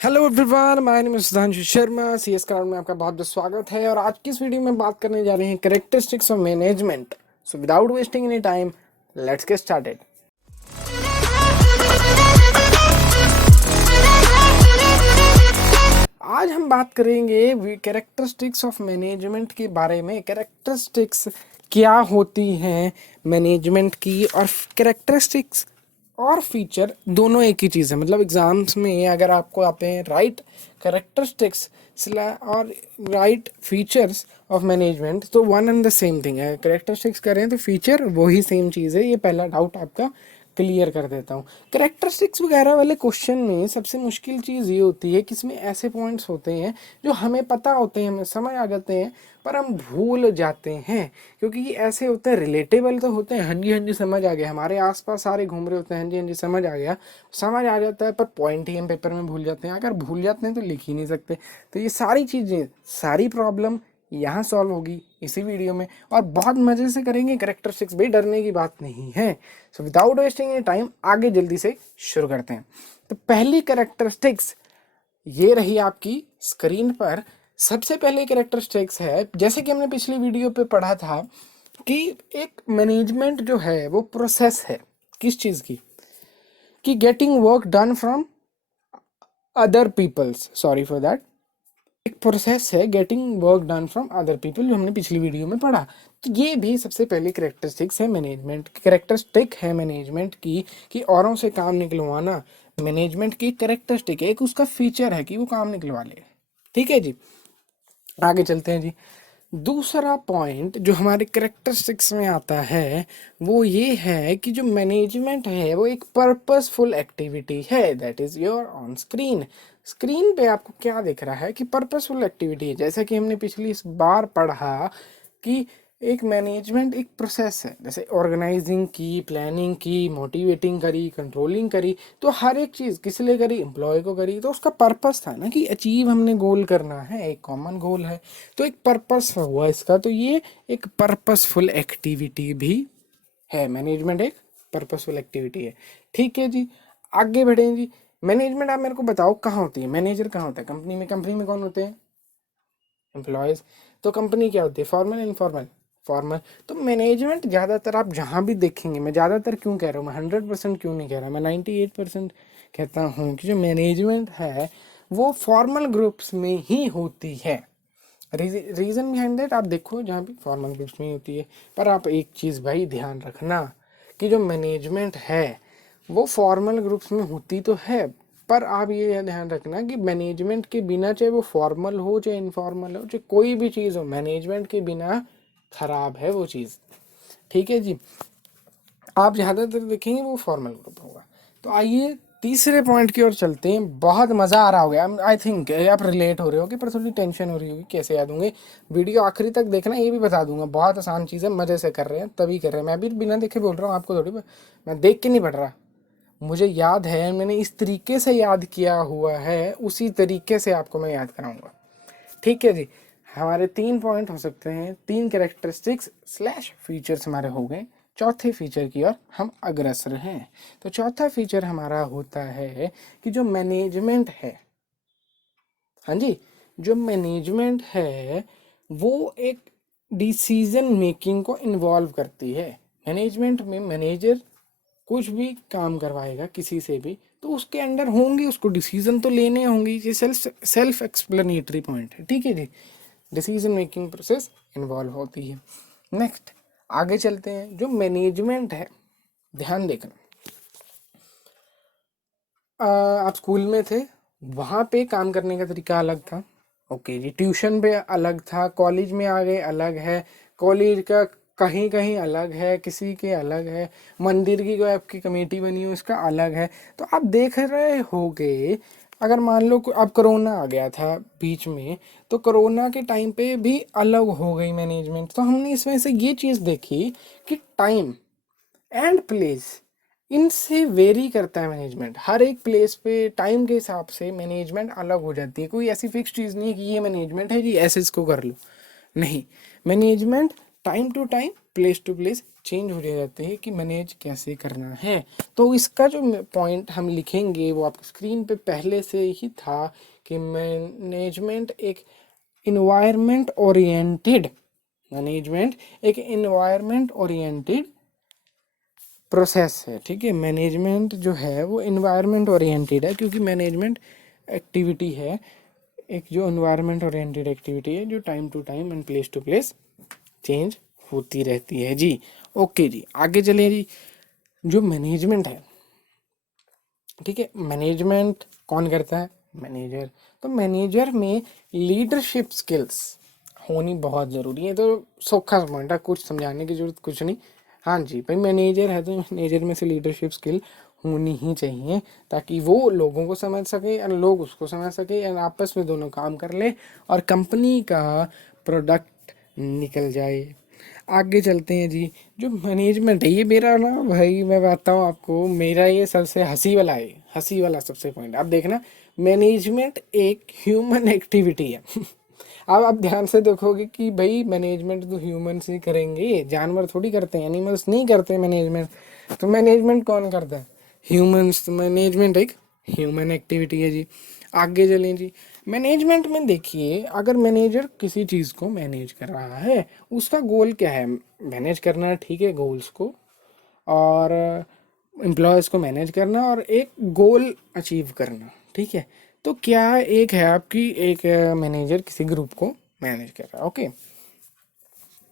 Hello everyone, my name is Sudhanshu Sharma. CS crowd में आपका बहुत बहुत स्वागत है। और आज की इस वीडियो में बात करने जा रहे हैं characteristics of management. So without wasting any time, let's get started. आज हम बात करेंगे कैरेक्टरिस्टिक्स ऑफ मैनेजमेंट के बारे में। कैरेक्टरिस्टिक्स क्या होती हैं मैनेजमेंट की, और कैरेक्टरिस्टिक्स और फीचर दोनों एक ही चीज़ है। मतलब एग्जाम्स में अगर आपको आते हैं राइट कैरेक्टरिस्टिक्स और राइट फीचर्स ऑफ मैनेजमेंट, तो one and the same thing है। कैरेक्टरिस्टिक्स करें तो फीचर वही सेम चीज़ है। ये पहला डाउट आपका क्लियर कर देता हूँ। कैरेक्टरिस्टिक्स वगैरह वाले क्वेश्चन में सबसे मुश्किल चीज़ ये होती है कि इसमें ऐसे पॉइंट्स होते हैं जो हमें पता होते हैं, हमें समझ आ जाते हैं, पर हम भूल जाते हैं। क्योंकि ये ऐसे होते हैं, रिलेटेबल तो होते हैं, हाँ जी हाँ जी समझ आ गया, हमारे आसपास सारे घूम रहे होते हैं, हाँ जी समझ आ गया, समझ आ जाता है, पर पॉइंट ही हम पेपर में भूल जाते हैं। अगर भूल जाते हैं तो लिख ही नहीं सकते। तो ये सारी चीज़ें, सारी प्रॉब्लम यहाँ सॉल्व होगी इसी वीडियो में, और बहुत मज़े से करेंगे। कैरेक्टरिस्टिक्स भी डरने की बात नहीं है। So without wasting any time, आगे जल्दी से शुरू करते हैं। तो पहली कैरेक्टरिस्टिक्स ये रही आपकी स्क्रीन पर। सबसे पहले कैरेक्टरिस्टिक्स है, जैसे कि हमने पिछली वीडियो पे पढ़ा था, कि एक मैनेजमेंट जो है वो प्रोसेस है किस चीज़ की, कि getting work done from other peoples, sorry for that, एक प्रोसेस है getting work done from other people, जो हमने पिछली वीडियो में पढ़ा। तो ये भी सबसे पहली कैरेक्टरिस्टिक्स है मैनेजमेंट, कैरेक्टरिस्टिक है मैनेजमेंट की, कि औरों से काम निकलवाना मैनेजमेंट की कैरेक्टरिस्टिक है, एक उसका फीचर है कि वो काम निकलवा ले। ठीक है जी, आगे चलते हैं जी। दूसरा पॉइंट जो हमारे कैरेक्टरिस्टिक्स में आता है वो ये है कि जो मैनेजमेंट है वो एक पर्पसफुल एक्टिविटी है। That is your on screen. Screen पे आपको क्या दिख रहा है कि पर्पसफुल एक्टिविटी है। जैसा कि हमने पिछली इस बार पढ़ा कि एक मैनेजमेंट एक प्रोसेस है, जैसे ऑर्गेनाइजिंग की, प्लानिंग की, मोटिवेटिंग करी, कंट्रोलिंग करी, तो हर एक चीज़ किस लिए करी, एम्प्लॉय को करी। तो उसका पर्पस था ना कि अचीव हमने गोल करना है, एक कॉमन गोल है, तो एक पर्पस हुआ इसका। तो ये एक पर्पसफुल एक्टिविटी भी है। मैनेजमेंट एक पर्पसफुल एक्टिविटी है। ठीक है जी, आगे बढ़ें जी। मैनेजमेंट आप मेरे को बताओ कहाँ होती है, मैनेजर कहाँ होता है कंपनी में? कंपनी में कौन होते हैं? एम्प्लॉयज़। तो कंपनी क्या होती है, फॉर्मल इनफॉर्मल? फॉर्मल। तो मैनेजमेंट ज़्यादातर आप जहाँ भी देखेंगे, मैं ज़्यादातर क्यों कह रहा हूँ, मैं 100% क्यों नहीं कह रहा, मैं 98% कहता हूँ कि जो मैनेजमेंट है वो फॉर्मल ग्रुप्स में ही होती है। रीज़न बिहाइंड दैट आप देखो, जहाँ भी फॉर्मल ग्रुप्स में ही होती है। पर आप एक चीज़ भाई ध्यान रखना कि जो मैनेजमेंट है वो फॉर्मल ग्रुप्स में होती तो है, पर आप ये ध्यान रखना कि मैनेजमेंट के बिना, चाहे वो फॉर्मल हो चाहे इनफॉर्मल हो, चाहे कोई भी चीज़ हो, मैनेजमेंट के बिना खराब है वो चीज़। ठीक है जी, आप ज़्यादातर देखेंगे वो फॉर्मल ग्रुप होगा। तो आइए तीसरे पॉइंट की ओर चलते हैं। बहुत मज़ा आ रहा होगा, आई थिंक आप रिलेट हो रहे होगे, पर थोड़ी टेंशन हो रही होगी कैसे याद होंगे। वीडियो आखिरी तक देखना, ये भी बता दूंगा, बहुत आसान चीज़ है, मज़े से कर रहे हैं तभी कर रहे हैं। मैं भी बिना देखे बोल रहा हूँ आपको, थोड़ी मैं देख के नहीं पढ़ रहा, मुझे याद है, मैंने इस तरीके से याद किया हुआ है, उसी तरीके से आपको मैं याद कराऊंगा। ठीक है जी, हमारे 3 पॉइंट हो सकते हैं, 3 कैरेक्टरिस्टिक्स स्लैश फीचर्स हमारे हो गए। चौथे फीचर की ओर हम अग्रसर हैं। तो चौथा फीचर हमारा होता है कि जो मैनेजमेंट है, हाँ जी, जो मैनेजमेंट है वो एक डिसीजन मेकिंग को इन्वॉल्व करती है। मैनेजमेंट में मैनेजर कुछ भी काम करवाएगा किसी से भी, तो उसके अंडर होंगे, उसको डिसीजन तो लेने होंगे। ये सेल्फ एक्सप्लेनेटरी पॉइंट है। ठीक है जी, डिसीजन मेकिंग प्रोसेस इन्वॉल्व होती है। नेक्स्ट आगे चलते हैं। जो मैनेजमेंट है, ध्यान देखना, आप स्कूल में थे, वहाँ पे काम करने का तरीका अलग था। ओके जी, ट्यूशन पे अलग था, कॉलेज में आ गए अलग है, कॉलेज का कहीं कहीं अलग है, किसी के अलग है, मंदिर की कोई आपकी कमेटी बनी हो उसका अलग है। तो आप देख रहे होगे, अगर मान लो अब कोरोना आ गया था बीच में, तो कोरोना के टाइम पे भी अलग हो गई मैनेजमेंट। तो हमने इसमें से ये चीज़ देखी कि टाइम एंड प्लेस, इनसे वेरी करता है मैनेजमेंट। हर एक प्लेस पे टाइम के हिसाब से मैनेजमेंट अलग हो जाती है। कोई ऐसी फिक्स चीज़ नहीं है कि ये मैनेजमेंट है जी ऐसे इसको कर लो, नहीं। Management time to time, place to place change हो जाते हैं कि मैनेज कैसे करना है। तो इसका जो पॉइंट हम लिखेंगे वो आपकी स्क्रीन पे पहले से ही था कि मैनेजमेंट एक इन्वायरमेंट ओरिएंटेड प्रोसेस है। ठीक है, मैनेजमेंट जो है वो इन्वायरमेंट ओरिएंटेड है, क्योंकि मैनेजमेंट एक्टिविटी है एक जो इन्वायरमेंट ओरिएंटेड एक्टिविटी है, जो time to time and place to place change होती रहती है जी। ओके जी, आगे चले जी। जो मैनेजमेंट है, ठीक है, मैनेजमेंट कौन करता है? मैनेजर। तो मैनेजर में लीडरशिप स्किल्स होनी बहुत ज़रूरी है। तो सौखा सा पॉइंट है, कुछ समझाने की जरूरत कुछ नहीं। हाँ जी भाई, मैनेजर है तो मैनेजर में से लीडरशिप स्किल होनी ही चाहिए, ताकि वो लोगों को समझ सके और लोग उसको समझ सके और आपस में दोनों काम कर ले और कंपनी का प्रोडक्ट निकल जाए। आगे चलते हैं जी। जो मैनेजमेंट है ये मेरा ना भाई, मैं बताऊँ आपको, मेरा ये सबसे हंसी वाला है, हंसी वाला सबसे पॉइंट। अब देखना, मैनेजमेंट एक ह्यूमन एक्टिविटी है। अब आप ध्यान से देखोगे कि भाई मैनेजमेंट तो ह्यूमंस ही करेंगे, जानवर थोड़ी करते हैं, एनिमल्स नहीं करते मैनेजमेंट। तो मैनेजमेंट कौन करता है? ह्यूमंस। तो मैनेजमेंट एक ह्यूमन एक्टिविटी है जी। आगे चलें जी। मैनेजमेंट में देखिए, अगर मैनेजर किसी चीज़ को मैनेज कर रहा है, उसका गोल क्या है? मैनेज करना, ठीक है, गोल्स को, और एम्प्लॉयज़ को मैनेज करना और एक गोल अचीव करना। ठीक है, तो क्या एक है आपकी, एक मैनेजर किसी ग्रुप को मैनेज कर रहा है, ओके,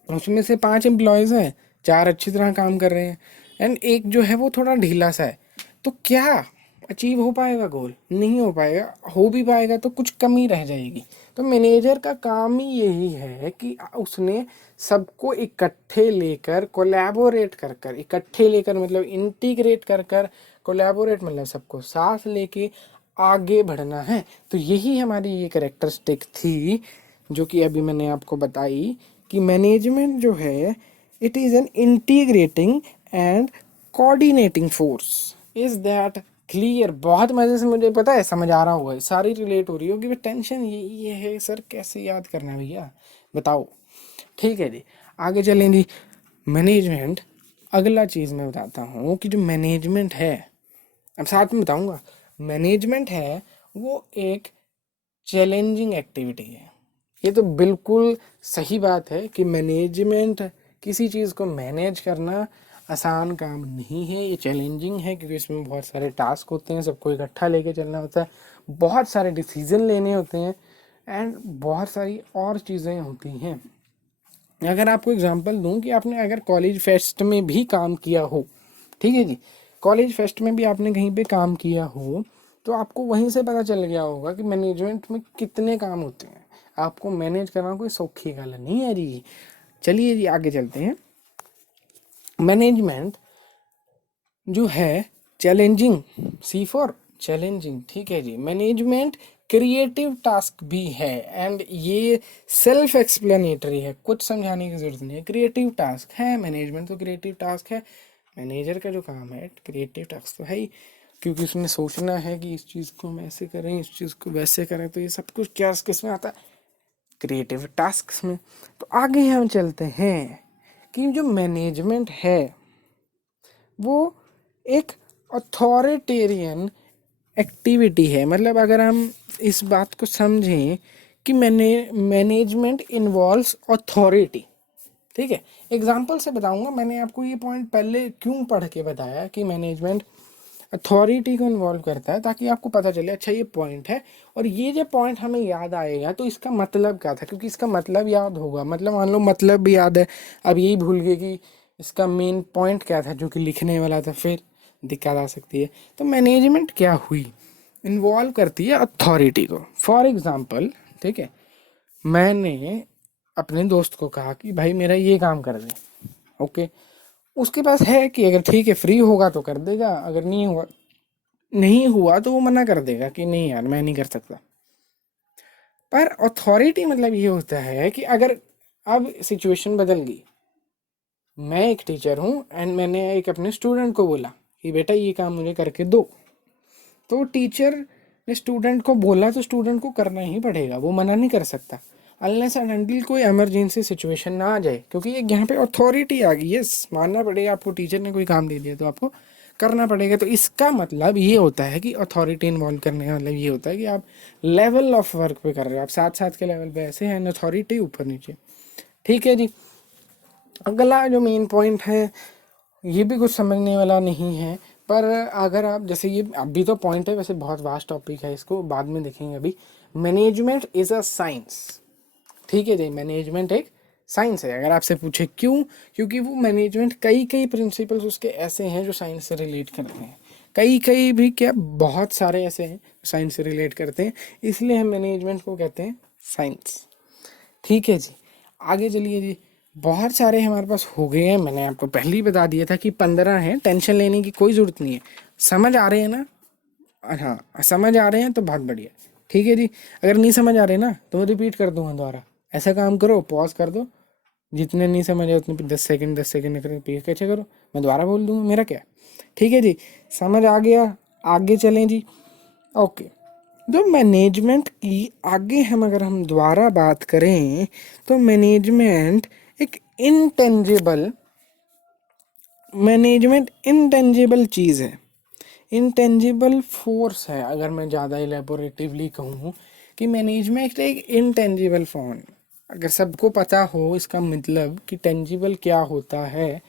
उसमें से 5 एम्प्लॉयज़ हैं, 4 अच्छी तरह काम कर रहे हैं एंड एक जो है वो थोड़ा ढीला सा है। तो क्या अचीव हो पाएगा गोल? नहीं हो पाएगा। हो भी पाएगा तो कुछ कमी रह जाएगी। तो मैनेजर का काम ही यही है कि उसने सबको इकट्ठे लेकर, कोलैबोरेट कर कर, इकट्ठे लेकर मतलब इंटीग्रेट कर कर, कोलैबोरेट मतलब सबको साथ लेके आगे बढ़ना है। तो यही हमारी ये कैरेक्टरिस्टिक थी जो कि अभी मैंने आपको बताई कि मैनेजमेंट जो है, it is an integrating and coordinating force. Is that clear? बहुत मज़े से, मुझे पता है समझ आ रहा होगा, सारी रिलेट हो रही होगी। टेंशन ये है सर, कैसे याद करना है भैया, बताओ। ठीक है जी, आगे चलें जी। मैनेजमेंट, अगला चीज़ मैं बताता हूँ कि जो मैनेजमेंट है, अब साथ में बताऊँगा, मैनेजमेंट है वो एक चैलेंजिंग एक्टिविटी है। ये तो बिल्कुल सही बात है कि मैनेजमेंट, किसी चीज़ को मैनेज करना आसान काम नहीं है, ये चैलेंजिंग है, क्योंकि इसमें बहुत सारे टास्क होते हैं, सबको इकट्ठा लेके चलना होता है, बहुत सारे डिसीजन लेने होते हैं एंड बहुत सारी और चीज़ें होती हैं। अगर आपको एग्जांपल दूं कि आपने अगर कॉलेज फेस्ट में भी काम किया हो, ठीक है जी, कॉलेज फेस्ट में भी आपने कहीं पे काम किया हो, तो आपको वहीं से पता चल गया होगा कि मैनेजमेंट में कितने काम होते हैं। आपको मैनेज करना कोई सौखी गल नहीं है जी। चलिए जी, आगे चलते हैं। मैनेजमेंट जो है चैलेंजिंग, सी फॉर चैलेंजिंग, ठीक है जी। मैनेजमेंट क्रिएटिव टास्क भी है एंड ये सेल्फ एक्सप्लेनेटरी है, कुछ समझाने की जरूरत नहीं है। क्रिएटिव टास्क है मैनेजमेंट, तो क्रिएटिव टास्क है मैनेजर का जो काम है, क्रिएटिव टास्क तो है ही, क्योंकि उसने सोचना है कि इस चीज़ को हम ऐसे करें, इस चीज़ को वैसे करें। तो ये सब कुछ क्या किस में आता है? क्रिएटिव टास्क में। तो आगे हम चलते हैं कि जो मैनेजमेंट है वो एक अथॉरिटेरियन एक्टिविटी है। मतलब अगर हम इस बात को समझें कि मैनेजमेंट इन्वॉल्व्स अथॉरिटी, ठीक है, एग्जाम्पल से बताऊंगा। मैंने आपको ये पॉइंट पहले क्यों पढ़ के बताया कि मैनेजमेंट अथॉरिटी को इन्वॉल्व करता है, ताकि आपको पता चले अच्छा ये पॉइंट है, और ये जो पॉइंट हमें याद आएगा तो इसका मतलब क्या था, क्योंकि इसका मतलब याद होगा। मतलब मान लो मतलब भी याद है, अब यही भूल गए कि इसका मेन पॉइंट क्या था जो कि लिखने वाला था, फिर दिक्कत आ सकती है। तो मैनेजमेंट क्या हुई, इन्वॉल्व करती है अथॉरिटी को। फॉर एग्जाम्पल, ठीक है, मैंने अपने दोस्त को कहा कि भाई मेरा ये काम कर दे, ओके, उसके पास है कि अगर ठीक है फ्री होगा तो कर देगा, अगर नहीं हुआ तो वो मना कर देगा कि नहीं यार मैं नहीं कर सकता। पर अथॉरिटी मतलब ये होता है कि अगर अब सिचुएशन बदल गई, मैं एक टीचर हूँ एंड मैंने एक अपने स्टूडेंट को बोला कि बेटा ये काम मुझे करके दो, तो टीचर ने स्टूडेंट को बोला तो स्टूडेंट को करना ही पड़ेगा, वो मना नहीं कर सकता। अनलेस एंड अनटिल कोई इमरजेंसी सिचुएशन ना आ जाए, क्योंकि एक यहाँ पे अथॉरिटी आ गई। यस, मानना पड़ेगा आपको, टीचर ने कोई काम दे दिया तो आपको करना पड़ेगा। तो इसका मतलब ये होता है कि अथॉरिटी इन्वॉल्व करने का मतलब ये होता है कि आप लेवल ऑफ वर्क पे कर रहे हो, आप साथ साथ के लेवल पे ऐसे हैं, अथॉरिटी ऊपर नीचे। ठीक है जी। अगला जो मेन पॉइंट है ये भी कुछ समझने वाला नहीं है, पर अगर आप जैसे ये अभी तो पॉइंट है, वैसे बहुत वास्ट टॉपिक है, इसको बाद में देखेंगे। अभी मैनेजमेंट इज़ अ साइंस। ठीक है जी, मैनेजमेंट एक साइंस है। अगर आपसे पूछे क्यों, क्योंकि वो मैनेजमेंट कई कई प्रिंसिपल्स उसके ऐसे हैं जो साइंस से रिलेट करते हैं, कई कई भी क्या बहुत सारे ऐसे हैं साइंस से रिलेट करते हैं, इसलिए हम मैनेजमेंट को कहते हैं साइंस। ठीक है जी। आगे चलिए जी। बहुत सारे हमारे पास हो गए हैं, मैंने आपको पहले ही बता दिया था कि 15 हैं, टेंशन लेने की कोई ज़रूरत नहीं है। समझ आ रहे हैं ना? हाँ, समझ आ रहे हैं तो बहुत बढ़िया। ठीक है जी। अगर नहीं समझ आ रहे ना तो मैं रिपीट कर दूंगा दोबारा। ऐसा काम करो, पॉज कर दो, जितने नहीं समझ आए उतने 10 सेकंड रिपीट कैसे करो, मैं दोबारा बोल दूंगा, मेरा क्या। ठीक है जी, समझ आ गया। आगे चलें जी। ओके, जो मैनेजमेंट की आगे हम दोबारा बात करें तो मैनेजमेंट इंटेंजिबल चीज़ है, इंटेंजिबल फोर्स है। अगर मैं ज़्यादा इलेबोरेटिवली कहूँ कि मैनेजमेंट एक इंटेंजिबल फॉर्म, अगर सबको पता हो इसका मतलब कि टेंजिबल क्या होता है,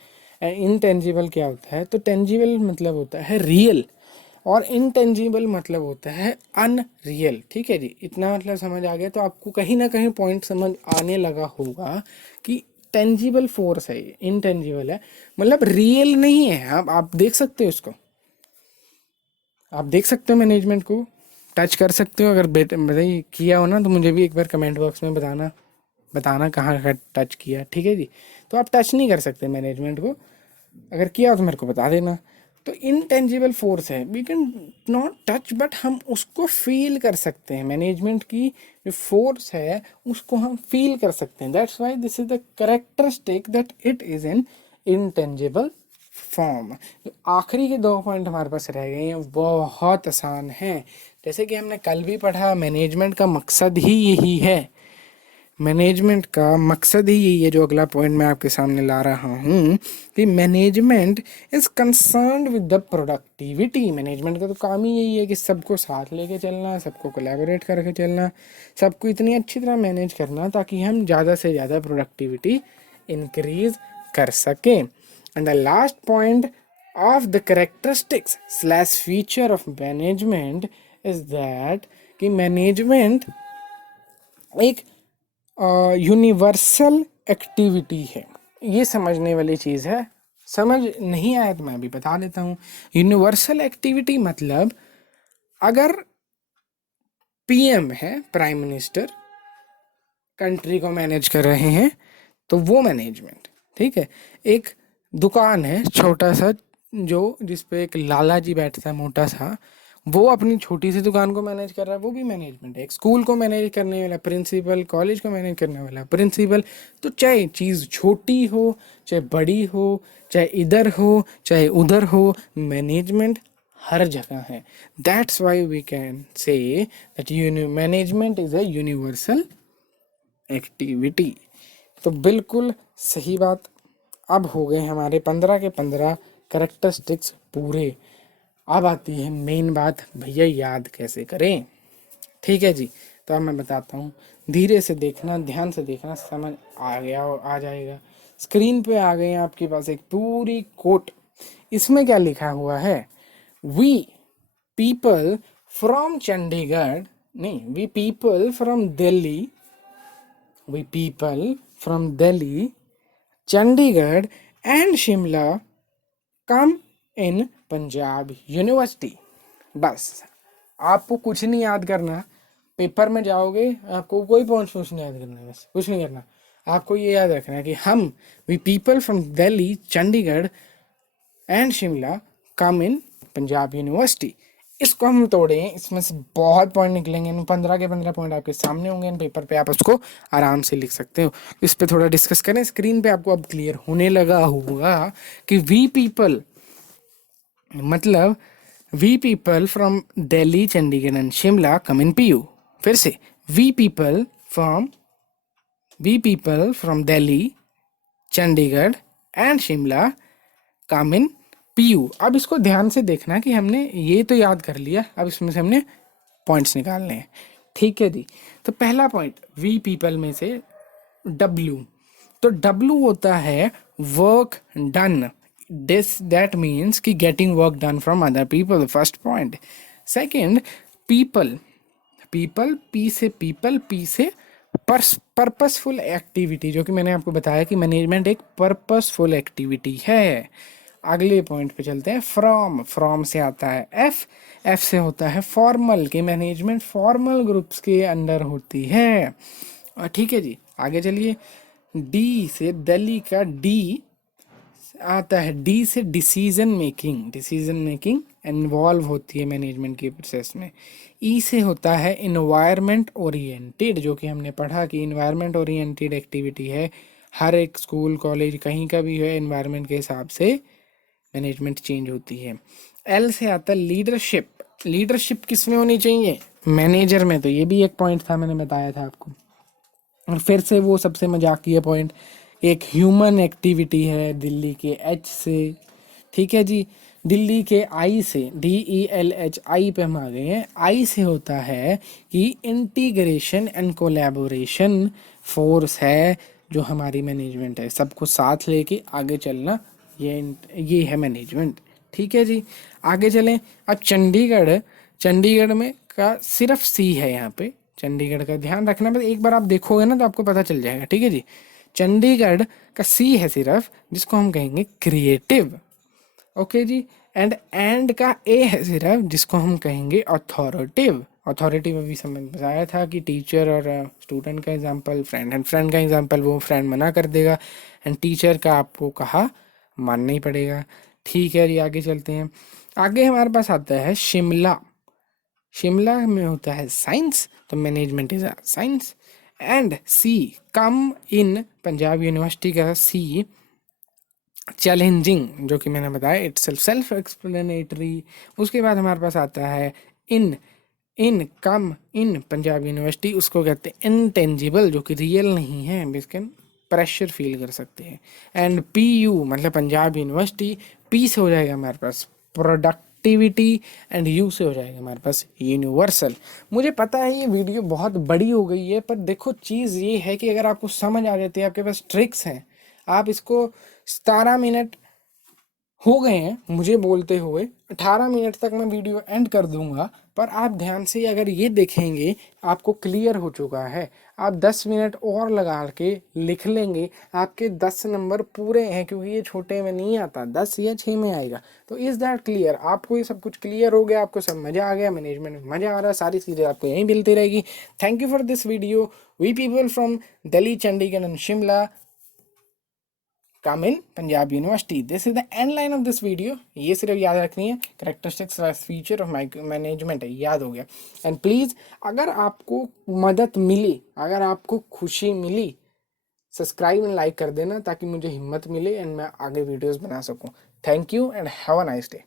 इनटेंजिबल क्या होता है, तो टेंजिबल मतलब होता है रियल और इनटेंजिबल मतलब होता है अनरियल। ठीक है जी, इतना मतलब समझ आ गया तो आपको कहीं ना कहीं पॉइंट समझ आने लगा होगा कि टेंजिबल फोर्स है, ये इनटेंजिबल है, मतलब रियल नहीं है। आप देख सकते हो इसको, आप देख सकते हो मैनेजमेंट को, टच कर सकते हो। अगर बेटे बताइए किया हो ना तो मुझे भी एक बार कमेंट बॉक्स में बताना, बताना कहाँ का टच किया। ठीक है जी। तो आप टच नहीं कर सकते मैनेजमेंट को, अगर किया हो तो मेरे को बता देना। तो इनटेंजिबल फोर्स है, we can not touch but हम उसको फील कर सकते हैं। मैनेजमेंट की जो फोर्स है उसको हम फील कर सकते हैं। That's why this is the characteristic that it is an intangible form. तो आखिरी के 2 पॉइंट हमारे पास रह गए हैं, बहुत आसान हैं। जैसे कि हमने कल भी पढ़ा, मैनेजमेंट का मकसद ही यही है, मैनेजमेंट का मकसद ही यही है। जो अगला पॉइंट मैं आपके सामने ला रहा हूँ कि management is concerned with the productivity. Management का तो काम ही यही है कि सबको साथ लेके चलना, सबको कोलैबोरेट करके चलना, सबको इतनी अच्छी तरह मैनेज करना ताकि हम ज़्यादा से ज़्यादा प्रोडक्टिविटी इंक्रीज कर सकें। And the last point of the characteristics slash feature of management is that कि मैनेजमेंट एक यूनिवर्सल एक्टिविटी है। ये समझने वाली चीज़ है, समझ नहीं आया तो मैं भी बता देता हूँ। यूनिवर्सल एक्टिविटी मतलब अगर पीएम है, प्राइम मिनिस्टर, कंट्री को मैनेज कर रहे हैं तो वो मैनेजमेंट। ठीक है। एक दुकान है छोटा सा, जो जिस पे एक लाला जी बैठता है मोटा सा, वो अपनी छोटी सी दुकान को मैनेज कर रहा है, वो भी मैनेजमेंट है। एक स्कूल को मैनेज करने वाला प्रिंसिपल, कॉलेज को मैनेज करने वाला प्रिंसिपल। तो चाहे चीज़ छोटी हो चाहे बड़ी हो, चाहे इधर हो चाहे उधर हो, मैनेजमेंट हर जगह है। That's why we can say that management is a universal activity. तो बिल्कुल सही बात। अब हो गए हमारे 15 के 15 करेक्टरिस्टिक्स पूरे। अब आती है मेन बात, भैया याद कैसे करें। ठीक है जी। तो अब मैं बताता हूँ, धीरे से देखना, ध्यान से देखना, समझ आ गया और आ जाएगा। स्क्रीन पे आ गए आपके पास एक पूरी कोट। इसमें क्या लिखा हुआ है? वी पीपल फ्रॉम चंडीगढ़, नहीं, we people from Delhi, we people from Delhi, Chandigarh and Shimla come in Punjab University। बस, आपको कुछ नहीं याद करना। पेपर में जाओगे आपको कोई पॉइंट्स कुछ नहीं याद करना, बस कुछ नहीं करना। आपको ये याद रखना है कि हम we people from Delhi, Chandigarh and Shimla come in Punjab university. इसको हम तोड़ें, इसमें से बहुत पॉइंट निकलेंगे। इन 15 के 15 पॉइंट आपके सामने होंगे इन पेपर पे, आप उसको आराम से लिख सकते हो। इस पे थोड़ा डिस्कस करें। स्क्रीन पे आपको अब क्लियर होने लगा होगा कि वी पीपल मतलब we people from Delhi, Chandigarh and Shimla come in PU. फिर से, we people from we people from Delhi, Chandigarh and Shimla come in PU। अब इसको ध्यान से देखना कि हमने ये तो याद कर लिया, अब इसमें से हमने पॉइंट्स निकालने हैं। ठीक है जी। तो पहला पॉइंट, वी पीपल में से W, तो W होता है work done, this that means कि getting work done from other people, first point. Second, people, people, P से पर्पसफुल एक्टिविटी, जो कि मैंने आपको बताया कि मैनेजमेंट एक पर्पसफुल एक्टिविटी है। अगले पॉइंट पे चलते हैं, फ्रॉम से आता है एफ से होता है फॉर्मल, कि मैनेजमेंट फॉर्मल ग्रुप्स के अंडर होती है। और ठीक है जी, आगे चलिए। डी से दिल्ली का डी आता है, डी से डिसीजन मेकिंग इन्वॉल्व होती है मैनेजमेंट के प्रोसेस में। ई से होता है इन्वायरमेंट ओरिएंटेड, जो कि हमने पढ़ा कि इन्वायरमेंट ओरिएंटेड एक्टिविटी है, हर एक स्कूल कॉलेज कहीं का भी है, इन्वायरमेंट के हिसाब से मैनेजमेंट चेंज होती है। एल से आता है लीडरशिप किस में होनी चाहिए? मैनेजर में। तो ये भी एक पॉइंट था, मैंने बताया था आपको। और फिर से वो सबसे मजाकिया पॉइंट, एक ह्यूमन एक्टिविटी है दिल्ली के एच से। ठीक है जी। दिल्ली के आई से, DELH पे हम आ गए हैं। आई से होता है कि इंटीग्रेशन एंड कोलैबोरेशन फोर्स है, जो हमारी मैनेजमेंट है, सबको साथ लेके आगे चलना, ये है मैनेजमेंट। ठीक है जी, आगे चलें। अब चंडीगढ़ में का सिर्फ सी है यहाँ पे, चंडीगढ़ का ध्यान रखना, बस एक बार आप देखोगे ना तो आपको पता चल जाएगा। ठीक है जी, चंडीगढ़ का सी है सिर्फ, जिसको हम कहेंगे क्रिएटिव। Okay ji. एंड का ए है सिर्फ, जिसको हम कहेंगे अथॉरिटिव। अथॉरिटी में भी समझ बताया था कि टीचर और स्टूडेंट का एग्जांपल, फ्रेंड एंड फ्रेंड का एग्जांपल, वो फ्रेंड मना कर देगा एंड टीचर का आपको कहा मानना ही पड़ेगा। ठीक है जी, आगे चलते हैं। आगे हमारे पास आता है शिमला में होता है साइंस, तो management is science. And C, come in Punjab university का सी चैलेंजिंग, जो कि मैंने बताया इट्स सेल्फ एक्सप्लेनेटरी। उसके बाद हमारे पास आता है इन कम इन पंजाब यूनिवर्सिटी, उसको कहते हैं इनटेंजिबल, जो कि रियल नहीं है, इसके प्रेशर फील कर सकते हैं। एंड PU मतलब पंजाब यूनिवर्सिटी, P से हो जाएगा हमारे पास प्रोडक्टिविटी एंड U से हो जाएगा हमारे पास यूनिवर्सल। मुझे पता है ये वीडियो बहुत बड़ी हो गई है, पर देखो चीज़ ये है कि अगर आपको समझ आ जाती है, आपके पास ट्रिक्स हैं, आप इसको 17 मिनट हो गए हैं मुझे बोलते हुए, 18 मिनट तक मैं वीडियो एंड कर दूंगा, पर आप ध्यान से अगर ये देखेंगे आपको क्लियर हो चुका है। आप 10 मिनट और लगा के लिख लेंगे, आपके 10 नंबर पूरे हैं, क्योंकि ये छोटे में नहीं आता, 10 या 6 में आएगा। तो इज़ दैट क्लियर? आपको ये सब कुछ क्लियर हो गया, आपको सब मज़ा आ गया, मैनेजमेंट में मज़ा आ रहा है, सारी चीज़ें आपको यहीं मिलती रहेगी। Thank you for this video. We people from Delhi, Chandigarh and Shimla come in Punjab university, this is the end line of this video. ये सिर्फ याद रखनी है, करेक्टरिस्टिक्स फीचर ऑफ मैनेजमेंट है, याद हो गया। एंड प्लीज़, अगर आपको मदद मिली, अगर आपको खुशी मिली, सब्सक्राइब एंड लाइक कर देना, ताकि मुझे हिम्मत मिले एंड मैं आगे वीडियोस बना सकूं। Thank you and have a nice day.